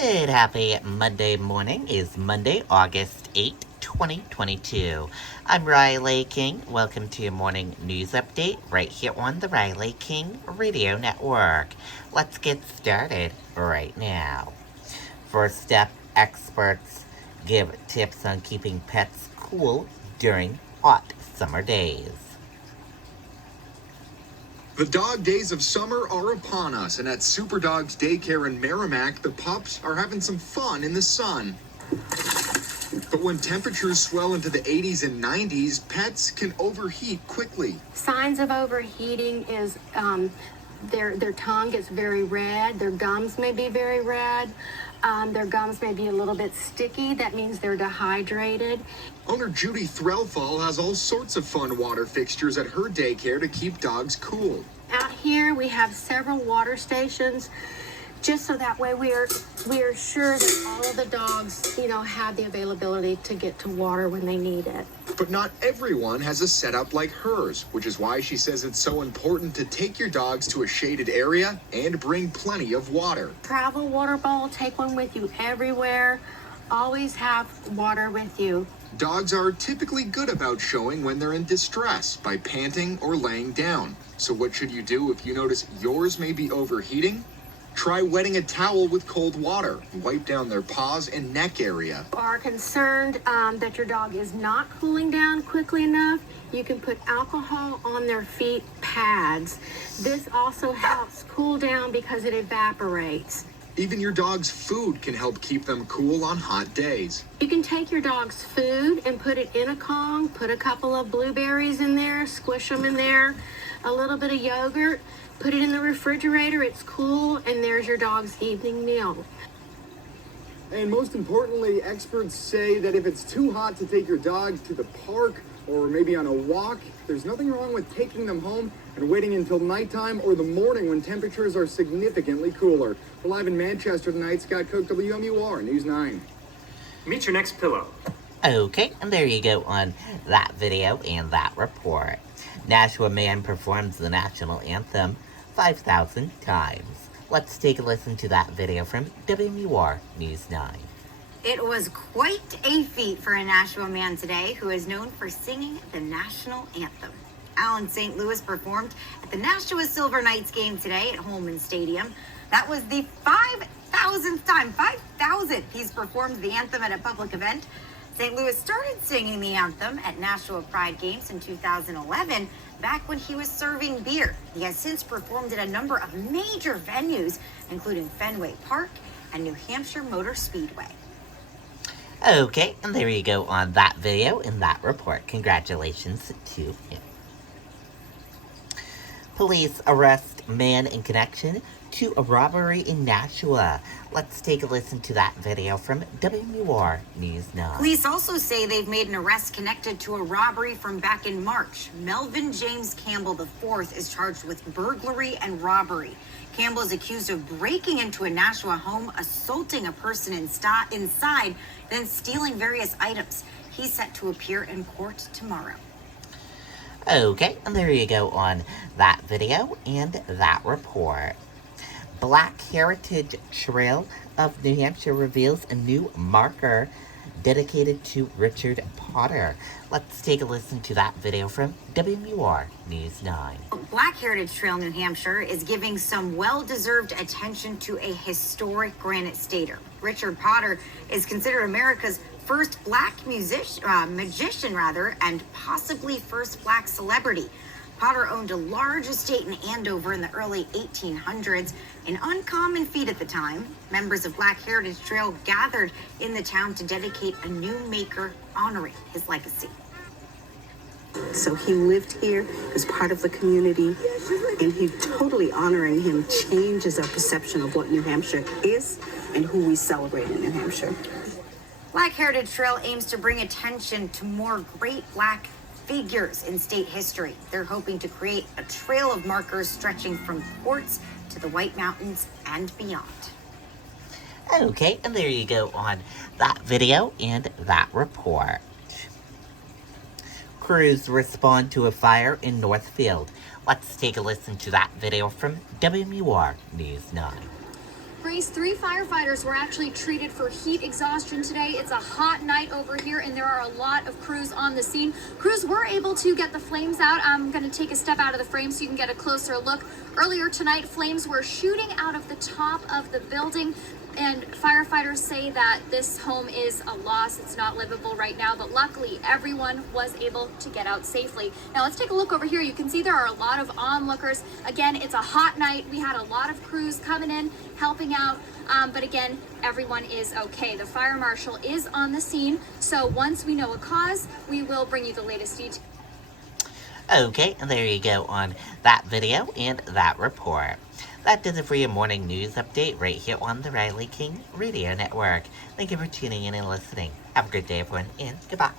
Good happy Monday morning. Is Monday, August 8th, 2022. I'm Riley King. Welcome to your morning news update right here on the Riley King Radio Network. Let's get started right now. First up, experts give tips on keeping pets cool during hot summer days. The dog days of summer are upon us, and at Super Dogs Daycare in Merrimack, the pups are having some fun in the sun. But when temperatures swell into the 80s and 90s, pets can overheat quickly. Signs of overheating is their tongue gets very red, their gums may be very red, their gums may be a little bit sticky. That means they're dehydrated. Owner Judy Threlfall has all sorts of fun water fixtures at her daycare to keep dogs cool. Out here we have several water stations, just so that way we are sure that all of the dogs, have the availability to get to water when they need it. But not everyone has a setup like hers, which is why she says it's so important to take your dogs to a shaded area and bring plenty of water. Travel water bowl, take one with you everywhere. Always have water with you. Dogs are typically good about showing when they're in distress by panting or laying down. So what should you do if you notice yours may be overheating? Try wetting a towel with cold water. Wipe down their paws and neck area. Are concerned that your dog is not cooling down quickly enough, you can put alcohol on their feet pads. This also helps cool down because it evaporates. Even your dog's food can help keep them cool on hot days. You can take your dog's food and put it in a Kong, put a couple of blueberries in there, squish them in there, a little bit of yogurt, put it in the refrigerator, it's cool, and there's your dog's evening meal. And most importantly, experts say that if it's too hot to take your dog to the park or maybe on a walk, there's nothing wrong with taking them home and waiting until nighttime or the morning when temperatures are significantly cooler. We're live in Manchester tonight. Scott Cook, WMUR, News 9. Meet your next pillow. Okay, and there you go on that video and that report. Nashua man performs the national anthem 5,000 times. Let's take a listen to that video from WMUR News 9. It was quite a feat for a Nashua man today who is known for singing the national anthem. Alan St. Louis performed at the Nashua Silver Knights game today at Holman Stadium. That was the 5,000th time, 5,000th he's performed the anthem at a public event. St. Louis started singing the anthem at Nashua Pride Games in 2011, back when he was serving beer. He has since performed at a number of major venues, including Fenway Park and New Hampshire Motor Speedway. Okay, and there you go on that video and that report. Congratulations to him. Police arrest man in connection to a robbery in Nashua. Let's take a listen to that video from WMUR News 9. Police also say they've made an arrest connected to a robbery from back in March. Melvin James Campbell IV is charged with burglary and robbery. Campbell is accused of breaking into a Nashua home, assaulting a person inside, then stealing various items. He's set to appear in court tomorrow. Okay, and there you go on that video and that report. Black Heritage Trail of New Hampshire reveals a new marker dedicated to Richard Potter. Let's take a listen to that video from WMUR News 9. Black Heritage Trail, New Hampshire, is giving some well-deserved attention to a historic granite stater. Richard Potter is considered America's first black magician, and possibly first black celebrity. Potter owned a large estate in Andover in the early 1800s, an uncommon feat at the time. Members of Black Heritage Trail gathered in the town to dedicate a new maker honoring his legacy. So he lived here as part of the community, and he totally honoring him changes our perception of what New Hampshire is and who we celebrate in New Hampshire. Black Heritage Trail aims to bring attention to more great black figures in state history. They're hoping to create a trail of markers stretching from ports to the White Mountains and beyond. Okay, and there you go on that video and that report. Crews respond to a fire in Northfield. Let's take a listen to that video from WMUR News 9. Grace, 3 firefighters were actually treated for heat exhaustion today. It's a hot night over here, and there are a lot of crews on the scene. Crews were able to get the flames out. I'm going to take a step out of the frame so you can get a closer look. Earlier tonight, flames were shooting out of the top of the building, and firefighters say that this home is a loss. It's not livable right now, but luckily everyone was able to get out safely. Now let's take a look over here. You can see there are a lot of onlookers. Again, it's a hot night. We had a lot of crews coming in, helping out, but again, everyone is okay. The fire marshal is on the scene, so once we know a cause, we will bring you the latest details. Okay, and there you go on that video and that report. That does it for your morning news update right here on the Riley King Radio Network. Thank you for tuning in and listening. Have a great day, everyone, and goodbye.